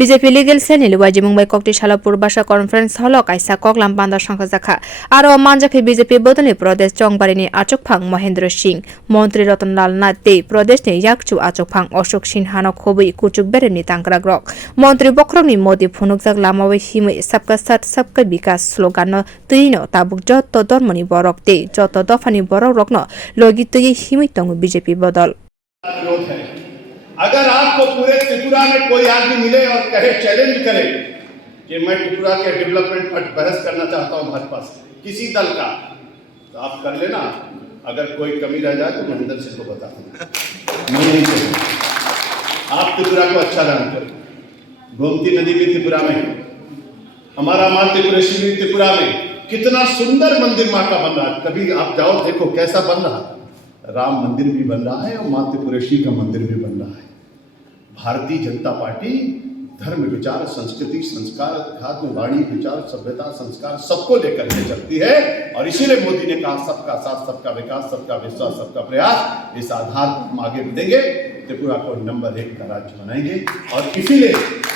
BJP legal sell নিলুয়াজি Mumbai ককটি শালাপুর বাসা conference hall কাইসা ককলাম বান্দা সংখ্যা জাখা আরো মানজাফি বিজেপি বদলি প্রদেশ চংবারিনি আচকফাং মহেন্দ্র সিং মন্ত্রী রতনলাল নাথ দে প্রদেশনি ইয়াকচু আচকফাং অশোক সিনহানো খবই কুচুক বেরেনি তাংগ্রাগ্রক মন্ত্রী বক্রনি মোদি ফুনুকজাক লামাওই হিমে সবকা সাথ সবকা বিকাশ স্লোগান তৈনো তাবুক যত ধর্মনি বরক দে যত দফানি বরক রকন লগি তৈ হিমই তং বিজেপি বদল अगर आपको पूरे त्रिपुरा में कोई आदमी मिले और कहे चैलेंज करे कि मैं त्रिपुरा के डेवलपमेंट पर बहस करना चाहता हूं भाजपा से किसी दल का, तो आप कर लेना। अगर कोई कमी रह जाए तो महेंद्र सिंह को बता देना, मैं नहीं चाहिए। आप त्रिपुरा को अच्छा जानते हो, गोमती नदी भी त्रिपुरा में है, हमारा मां त्रिपुरेशी भी त्रिपुरा में, कितना सुंदर मंदिर मां का बन रहा है। कभी आप जाओ देखो कैसा बन रहा है, राम मंदिर भी बन रहा है और मां त्रिपुरेशी का मंदिर भी बन रहा है। भारतीय जनता पार्टी धर्म विचार संस्कृति संस्कार अध्यात्म वाणी विचार सभ्यता संस्कार सबको लेकर के चलती है और इसीलिए मोदी ने कहा सबका साथ सबका विकास सबका विश्वास सबका प्रयास। इस आधार पर हम आगे बढ़ेंगे, त्रिपुरा को नंबर 1 का राज्य बनाएंगे। और इसीलिए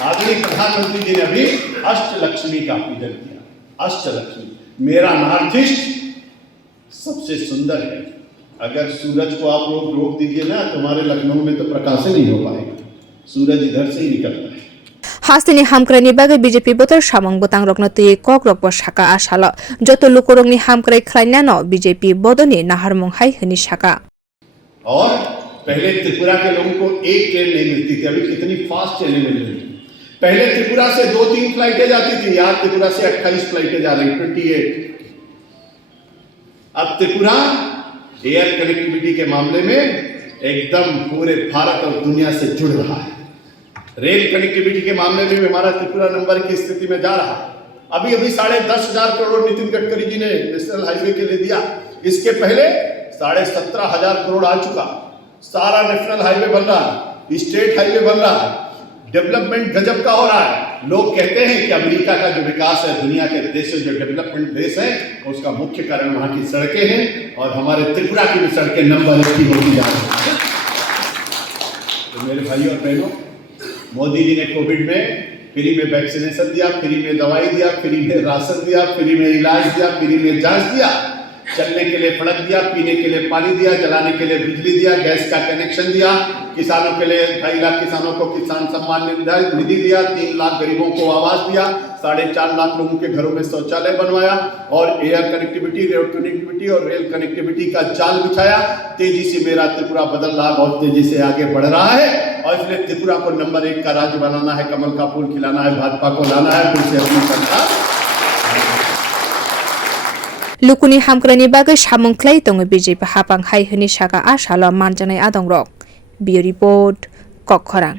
आदरणीय प्रधानमंत्री जी ने अभी अष्टलक्ष्मी का पूजन किया। अष्टलक्ष्मी, मेरा नॉर्थ ईस्ट सबसे सुंदर है। अगर सूरज को आप लोग रोक दीजिए ना, तुम्हारे लखनऊ में तो प्रकाश नहीं हो पाएगा, सूरज इधर से ही निकलता है। हास्तिनी हामक्राइनि बागै बिजेपि बोथोर सामं बोतां रकनो तुई कक रकबो साका आसाल जत लुकरंनि हामक्राइ खलाइनानो बिजेपि बदनि नाहारमंग हाय हनि साका। और पहले त्रिपुरा के लोगों को एक ट्रेन नहीं मिलती थी, अभी कितनी फास्ट ट्रेनें मिल रही है। पहले त्रिपुरा से 2-3 फ्लाइटें जाती थी, आज त्रिपुरा से 28 फ्लाइटें जा रही, 28। अब त्रिपुरा एयर कनेक्टिविटी के मामले में एकदम पूरे भारत और दुनिया से जुड़ रहा है। रेल कनेक्टिविटी के मामले में हमारा त्रिपुरा नंबर की स्थिति में जा रहा है। अभी 10,500 करोड़ नितिन गडकरी जी ने नेशनल हाईवे के लिए दिया, इसके पहले 17,500 करोड़ आ चुका। सारा नेशनल हाईवे बन रहा है, स्टेट हाईवे बन रहा है, डेवलपमेंट गजब का हो रहा है। लोग कहते हैं कि अमेरिका का जो विकास है, दुनिया के देश जो डेवलपमेंट देश है, उसका मुख्य कारण वहां की सड़कें हैं और हमारे त्रिपुरा की भी सड़कें नंबर 1 की होती जा रही है। तो मेरे भाई और बहनों, मोदी जी ने कोविड में फ्री में वैक्सीनेशन दिया, फ्री में दवाई दिया, फ्री में राशन दिया, फ्री में इलाज दिया, फ्री में जांच दिया, चलने के लिए सड़क दिया, पीने के लिए पानी दिया, जलाने के लिए बिजली दिया, गैस का कनेक्शन दिया, किसानों के लिए 2.5 लाख किसानों को किसान सम्मान निधि दिया, 3 लाख गरीबों को आवास दिया, 4.5 लाख लोगों के घरों में शौचालय बनवाया और एयर कनेक्टिविटी, रोड कनेक्टिविटी और रेल कनेक्टिविटी का जाल बिछाया। तेजी से मेरा त्रिपुरा बदल रहा है, बहुत तेजी से आगे बढ़ रहा है और इसलिए त्रिपुरा को नंबर 1 का राज्य बनाना है, कमल का फूल खिलाना है, भाजपा को लाना है, फिर से अपनी सरकार। लुकुनि हामक्राइनि बागै सामं खलाइ दङ बिजेपि हापां हाय हनि साका आसाल मानजानाय आदं रक। बियो रिपोर्ट कक खरां।